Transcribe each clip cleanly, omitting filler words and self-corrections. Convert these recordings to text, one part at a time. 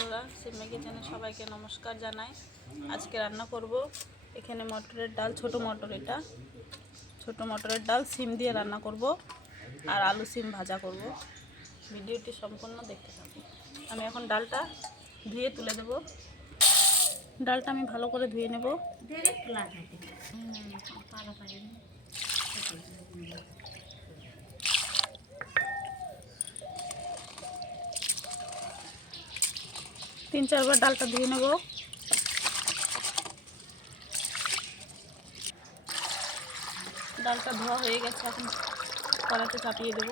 বন্ধুরা, সিমা কিচেনে সবাইকে নমস্কার জানাই। আজকে রান্না করব এখানে মটরের ডাল, ছোট মটর, এটা ছোট মটরের ডাল সিম দিয়ে রান্না করব আর আলু সিম ভাজা করব। ভিডিওটি সম্পূর্ণ দেখতে থাকুন। আমি এখন ডালটা ধুয়ে তুলে দেব। ডালটা আমি ভালো করে ধুয়ে নেব। 3-4 বার ডালটা ধুয়ে নেব। ডালটা ধোয়া হয়ে গেছে, এখন কড়াইতে চাপিয়ে দেব।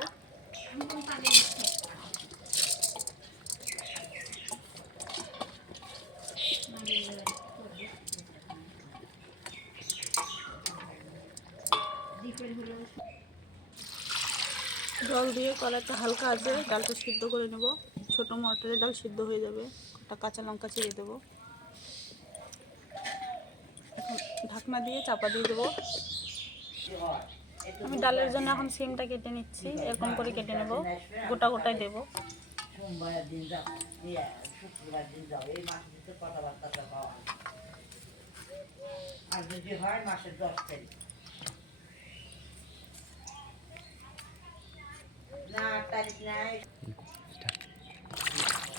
জল দিয়ে কড়াইতে হালকা আছে ডালটা সিদ্ধ করে নেব। ছোট মটরের ডাল সিদ্ধ হয়ে যাবে। একটা কাঁচা লঙ্কা চিড়ে দেবো। এখন ঢাকনা দিয়ে চাপা দিয়ে দেবো। আমি ডালের জন্য এখন সিমটা কেটে নিচ্ছি। এরকম করে কেটে নেব, গোটা গোটাই দেব।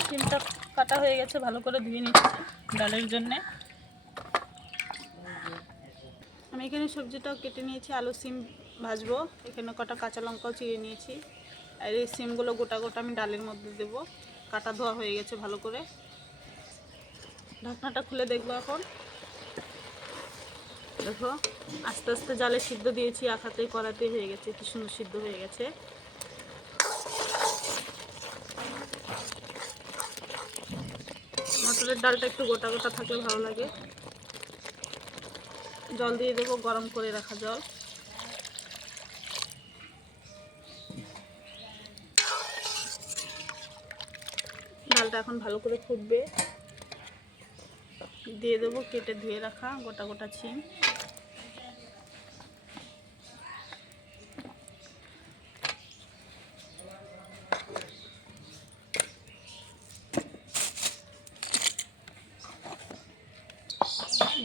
সিমটা কাটা হয়ে গেছে, ভালো করে ধুয়ে নিচ্ছি ডালের জন্যে। আমি এখানে সবজিটাও কেটে নিয়েছি, আলু সিম ভাজবো। এখানে কটা কাঁচা লঙ্কাও চিড়ে নিয়েছি। আর এই সিমগুলো গোটা গোটা আমি ডালের মধ্যে দেব। কাটা ধোয়া হয়ে গেছে ভালো করে। ঢাকনাটা খুলে দেখবো। এখন দেখো, আস্তে আস্তে জালে সিদ্ধ দিয়েছি, আখাতেই কড়াতে হয়ে গেছে। কি সুন্দর সিদ্ধ হয়ে গেছে। মটরের ডালটা একটু গোটা গোটা থাকলে ভালো লাগে। জল দিয়ে দেবো, গরম করে রাখা জল। ডালটা এখন ভালো করে ফুটবে। দিয়ে দেবো কেটে ধুয়ে রাখা গোটা গোটা সিম।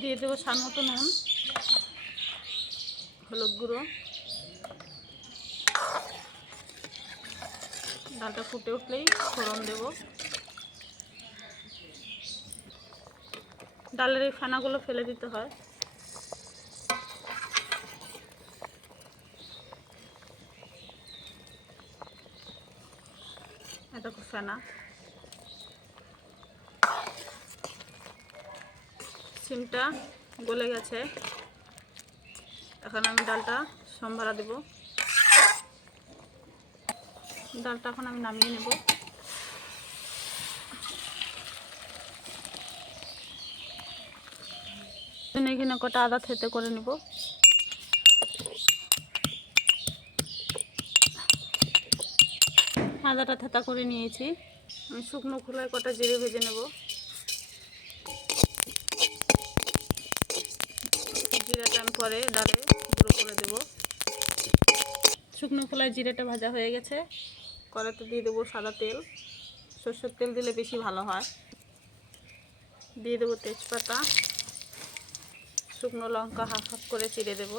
দিয়ে দেবো স্বাদ মতো নুন, হলুদ গুঁড়ো। ডালটা ফুটে উঠলেই ফোড়ন দেব। ডালের এই ফেনাগুলো ফেলে দিতে হয়। এটা খুব ফেনা। সিমটা গলে গেছে, এখন আমি ডালটা সম্ভারা দেব। ডালটা এখন আমি নামিয়ে নেব। এখানে কটা আদা থেতে করে নেব। আদাটা থেতা করে নিয়েছি। আমি শুকনো খোলায় কটা জিরে ভেজে নেব। জিরাটা আমি পরে ডালে গুঁড়ো করে দেব। শুকনো খোলায় জিরেটা ভাজা হয়ে গেছে। কড়াইতে দিয়ে দেবো সাদা তেল। সরষের তেল দিলে বেশি ভালো হয়। দিয়ে দেবো তেজপাতা, শুকনো লঙ্কা হাফ হাফ করে চিড়ে দেব।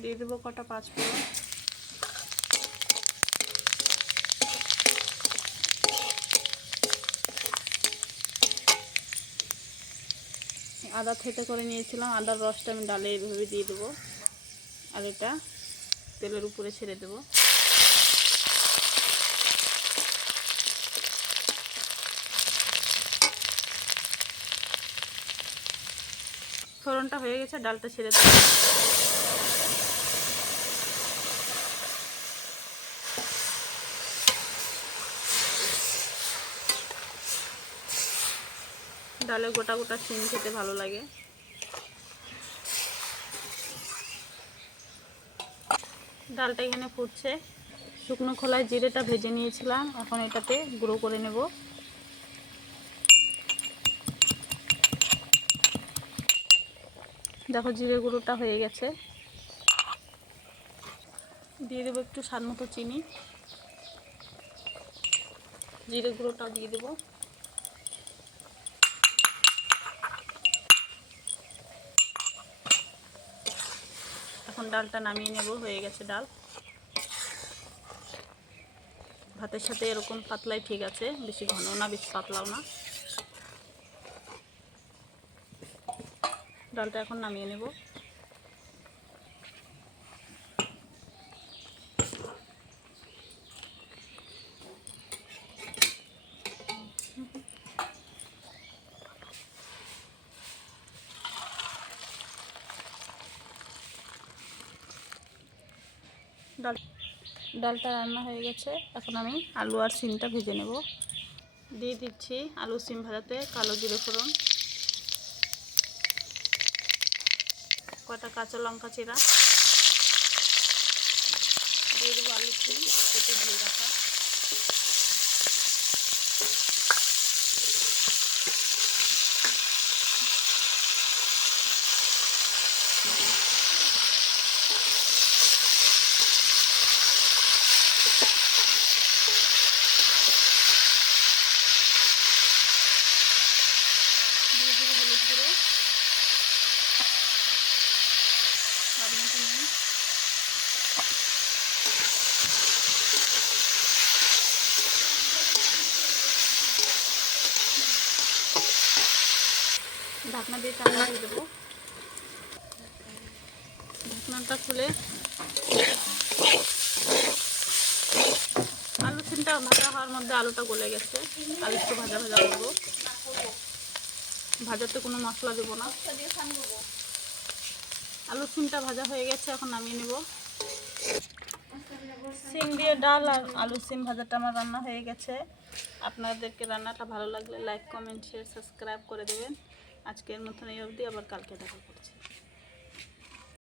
দিয়ে দেবো কটা পাঁচফোড়ন। আদা থেতে করে নিয়েছিলাম, আদার রসটা আমি ডালে এইভাবে দিয়ে দেবো। আর এটা তেলের উপরে ছেড়ে দেব। ফোড়নটা হয়ে গেছে, ডালটা ছেড়ে দেব। ডালে গোটা গোটা সিম খেতে ভালো লাগে। ডালটা এখানে ফুটছে। শুকনো খোলায় জিরেটা ভেজে নিয়েছিলাম, এখন এটাতে গুঁড়ো করে নেব। দেখো জিরে গুঁড়োটা হয়ে গেছে, দিয়ে দেবো একটু স্বাদ মতো চিনি, জিরে গুঁড়োটাও দিয়ে দেবো। এখন ডালটা নামিয়ে নেব, হয়ে গেছে ডাল। ভাতের সাথে এরকম পাতলাই ঠিক আছে, বেশি ঘন না বেশি পাতলাও না। ডালটা এখন নামিয়ে নেব। ডালটা রান্না হয়ে গেছে, এখন আমি আলু আর সিমটা ভেজে নেব। দিয়ে দিচ্ছি আলু সিম ভাজাতে কালো জিরে ফোড়ন, কটা কাঁচা লঙ্কা চিরা, দিয়ে দেবো আলু সিম কেটে ধুয়ে রাখা, দিয়ে দেবো হলুদ গুঁড়ো, স্বাদ মতো নুন, ঢাকনা দিয়ে চাপা দিয়ে দেবো। ঢাকনাটা খুলে আলু সিমটা ভাজা হওয়ার মধ্যে আলুটা গলে গেছে, আলু একটু ভাজা ভাজা করবো। ভাজাতে কোনো মশলা দেবো না। আলু সিমটা ভাজা হয়ে গেছে, এখন নামিয়ে নেব। সিম দিয়ে ডাল আর আলু সিম ভাজাটা আমার রান্না হয়ে গেছে। আপনাদেরকে রান্নাটা ভালো লাগলে লাইক কমেন্ট শেয়ার সাবস্ক্রাইব করে দেবেন। আজকের মতন এই অবধি, আবার কালকে দেখা করছি।